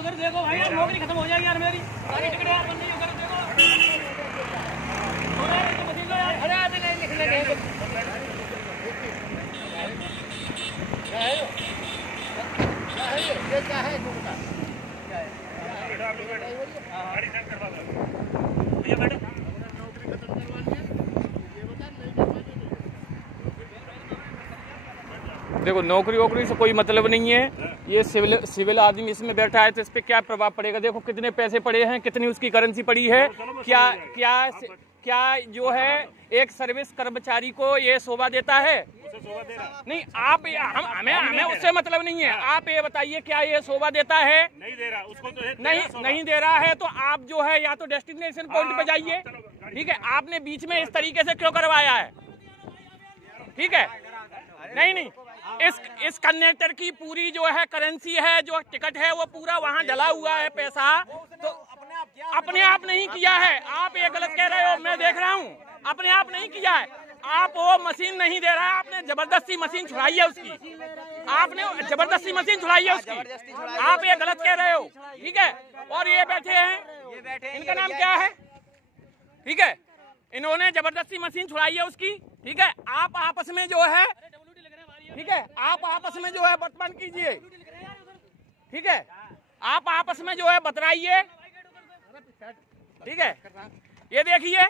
उधर देखो भाई, यार नौकरी खत्म हो जाएगी यार मेरी। सारी टिकट यार बन रही है, उधर देखो। अरे आते नहीं निकले नहीं। क्या है ये क्या है इनको बता। क्या है गाड़ी चेक करवा दो भैया, बैठो। नौकरी खत्म करवानी है ये बता, नहीं करवानी। देखो नौकरी वोकरी से कोई मतलब नहीं है। ये सिविल आदमी इसमें बैठा है तो इस पे क्या प्रभाव पड़ेगा। देखो कितने पैसे पड़े हैं, कितनी उसकी करेंसी पड़ी है। क्या जो है एक सर्विस कर्मचारी को ये शोभा देता है? नहीं, आप हमें उससे मतलब नहीं है। आप ये बताइए क्या ये शोभा देता है? नहीं दे रहा उसको तो नहीं दे रहा है तो आप जो है या तो डेस्टिनेशन पॉइंट पे जाइए। ठीक है, आपने बीच में इस तरीके से क्यों करवाया है? ठीक है, नहीं इस कंडक्टर की पूरी जो है करेंसी है, जो टिकट है, वो पूरा वहाँ डला हुआ है पैसा। तो अपने आप नहीं किया है, आप ये गलत कह रहे हो। मैं देख रहा हूँ, अपने आप नहीं किया है। आप वो मशीन नहीं दे रहा है, आपने जबरदस्ती मशीन छुड़ाई है उसकी। आपने जबरदस्ती मशीन छुड़ाई है उसकी, आप ये गलत कह रहे हो। ठीक है, और ये बैठे हैं, इनका नाम क्या है? ठीक है, इन्होंने जबरदस्ती मशीन छुड़ाई है उसकी। ठीक है, आप आपस में जो है, ठीक है, आप आपस में जो है वर्तमान कीजिए। ठीक है, आप आपस में जो है बतराइए। ठीक है, ये देखिए,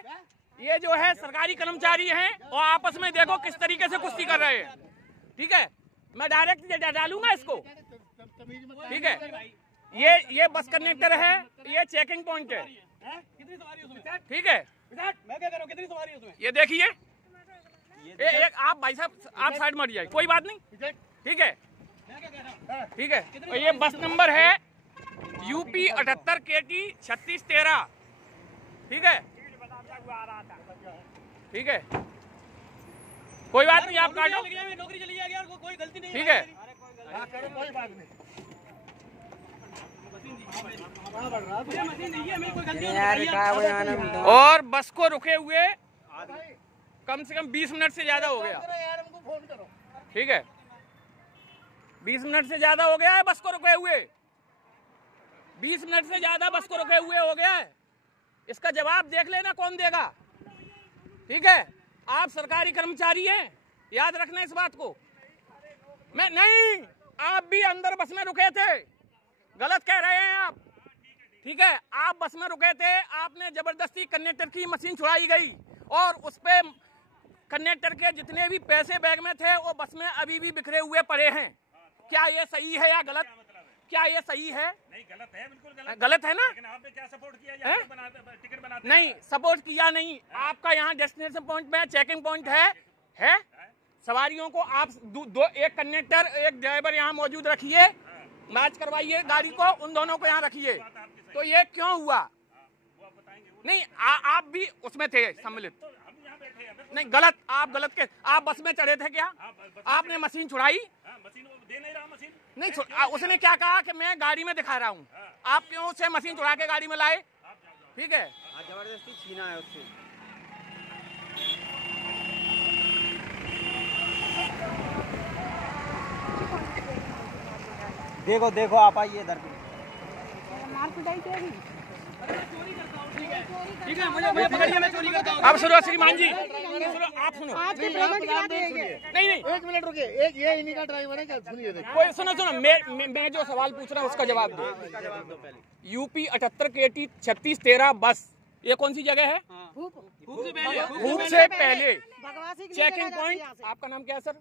ये जो है सरकारी कर्मचारी हैं और आपस में देखो किस तरीके से कुश्ती कर रहे हैं। ठीक है, मैं डायरेक्ट डालूंगा इसको। ठीक है, ये बस कंडक्टर है, ये चेकिंग पॉइंट है। ठीक है, मैं क्या करूं, कितनी सवारी है उसमें? ये देखिए, एक आप भाई साहब आप साइड में हट जाइए, कोई बात नहीं। ठीक है, ठीक है, और ये बस नंबर है UP 78 KT 3613। ठीक है, ठीक है, कोई बात नहीं, आप काटो। नौकरी चली जाएगी यार, कोई गलती नहीं। ठीक है, कोई बात नहीं। मशीन नहीं है, मेरी कोई गलती नहीं। और बस को रुके हुए कम से कम 20 मिनट से ज्यादा हो गया। ठीक है, 20 मिनट से ज्यादा हो गया है बस को रुके हुए। 20 मिनट से ज्यादा बस को रुके हुए हो गया है। इसका जवाब देख लेना कौन देगा। ठीक है, आप सरकारी कर्मचारी हैं, याद रखना इस बात को। मैं नहीं, आप भी अंदर बस में रुके थे, गलत कह रहे हैं आप। ठीक है, आप बस में रुके थे, आपने जबरदस्ती कंडक्टर की मशीन छुड़ाई गई और उस पे कंडक्टर के जितने भी पैसे बैग में थे वो बस में अभी भी बिखरे हुए पड़े हैं। क्या ये सही है या गलत? क्या ये सही है? नहीं, गलत है, बिल्कुल गलत है ना। लेकिन आपने क्या सपोर्ट किया? टिकट बनाते नहीं, सपोर्ट किया नहीं। आपका यहाँ डेस्टिनेशन पॉइंट में चेकिंग पॉइंट है? सवारियों को आप एक कंडक्टर एक ड्राइवर यहाँ मौजूद रखिए, मैच करवाइए गाड़ी को, उन दोनों को यहाँ रखिए। तो ये क्यों हुआ? नहीं, आप भी उसमें थे सम्मिलित। नहीं, गलत, आप गलत के, आप बस में चढ़े थे क्या? आपने मशीन छुड़ाई? मशीन दे नहीं रहा, मशीन नहीं, उसने क्या कहा कि मैं गाड़ी में दिखा रहा हूँ। आप क्यों उसे मशीन छुड़ा के गाड़ी में लाए? ठीक है, जबरदस्ती छीना है उससे। देखो देखो, आप आइए इधर। मार पिटाई क्या? ठीक है, मुझे पकड़िए, मैं चोरी करता हूँ। अब सुनो श्रीमान जी, सुनो, आप सुनो। नहीं, 1 मिनट रुकिए, एक ये इन्हीं का ड्राइवर है क्या? सुनिए, कोई सुनो, मैं जो सवाल पूछ रहा हूँ उसका जवाब दो। UP 78 KT 3613 बस, ये कौन सी जगह है? भूप से पहले चेकिंग पॉइंट। आपका नाम क्या है सर?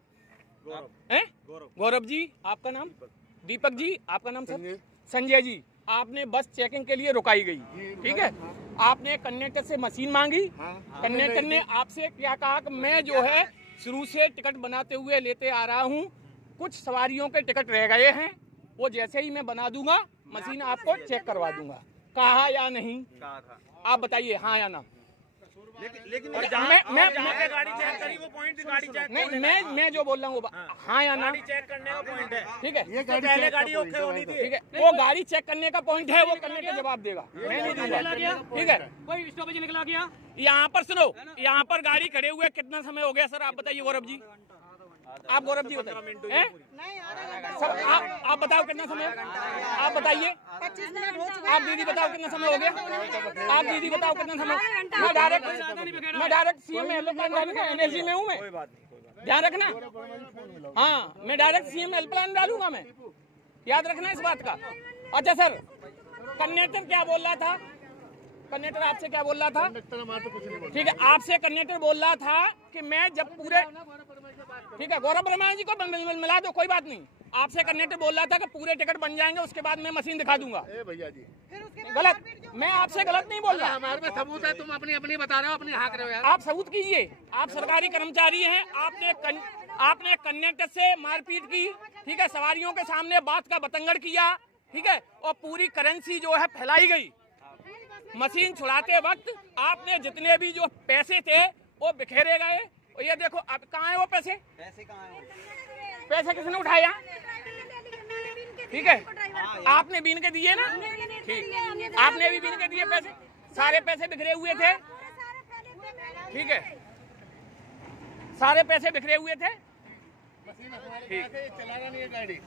गौरव जी। आपका नाम? दीपक जी। आपका नाम सर? संजय जी। आपने बस चेकिंग के लिए रुकाई गई। ठीक है, आपने कंडक्टर से मशीन मांगी। कंडक्टर ने आपसे क्या कहा कि मैं जो है शुरू से टिकट बनाते हुए लेते आ रहा हूँ, कुछ सवारियों के टिकट रह गए हैं, वो जैसे ही मैं बना दूंगा मशीन आपको चेक करवा दूंगा। कहा या नहीं? कहा था। आप बताइए हाँ या ना। लेकिन मैं गाड़ी चेक करी, वो पॉइंट गाड़ी चेक नहीं, मैं जो बोल रहा हूँ हाँ या ना। गाड़ी चेक करने का पॉइंट है। ठीक है, ये पहले गाड़ी ओके होनी थी। ठीक है, वो गाड़ी चेक करने का पॉइंट है, वो करने का जवाब देगा, मैं नहीं दूंगा। ठीक है, कोई स्टॉपेज निकला गया? यहाँ पर सुनो, यहाँ पर गाड़ी खड़े हुए कितना समय हो गया सर? आप बताइए गौरव जी। आप गौरव जी बताइए, सब आप बताओ कितना समय, आप बताइए, 25 मिनट हो चुके। आप दीदी बताओ कितना समय हो गया, आप दीदी बताओ कितना समय। मैं डायरेक्ट सीएम हेल्पलाइन का एनर्जी में हूँ मैं, ध्यान रखना। हाँ, मैं डायरेक्ट सीएम हेल्पलाइन डालूंगा मैं, याद रखना इस बात का। अच्छा सर, कंडक्टर क्या बोल रहा था, कंडक्टर आपसे क्या बोल रहा था? ठीक है, आपसे कंडक्टर बोल रहा था कि मैं जब पूरे, ठीक है, गौरव ब्रह्मा जी को मिला दो, कोई बात नहीं। आपसे कंडक्टर बोल रहा था कि पूरे टिकट बन जाएंगे, उसके बाद मैं मशीन दिखा दूंगा। भैया जी गलत, मैं आपसे गलत नहीं बोल रहा। हमारे में सबूत है, तुम अपनी अपनी बता रहे हो, अपनी हाँक रहे हो यार। आप सबूत कीजिए, आप सरकारी कर्मचारी हैं, आपने कंडक्टर से मारपीट की, ठीक है, सवारियों के सामने बात का बतंगड़ किया, ठीक है, और पूरी करेंसी जो है फैलाई गई। मशीन छुड़ाते वक्त आपने जितने भी जो पैसे थे वो बिखेरे गए। और ये देखो अब कहाँ है वो पैसे, पैसे किसने उठाया? ठीक है, आपने बीन के दिए ना, ठीक, आपने भी बीन के दिए पैसे, सारे पैसे बिखरे हुए थे, ठीक है, सारे पैसे बिखरे हुए थे, ठीक। चलाना नहीं है गाड़ी।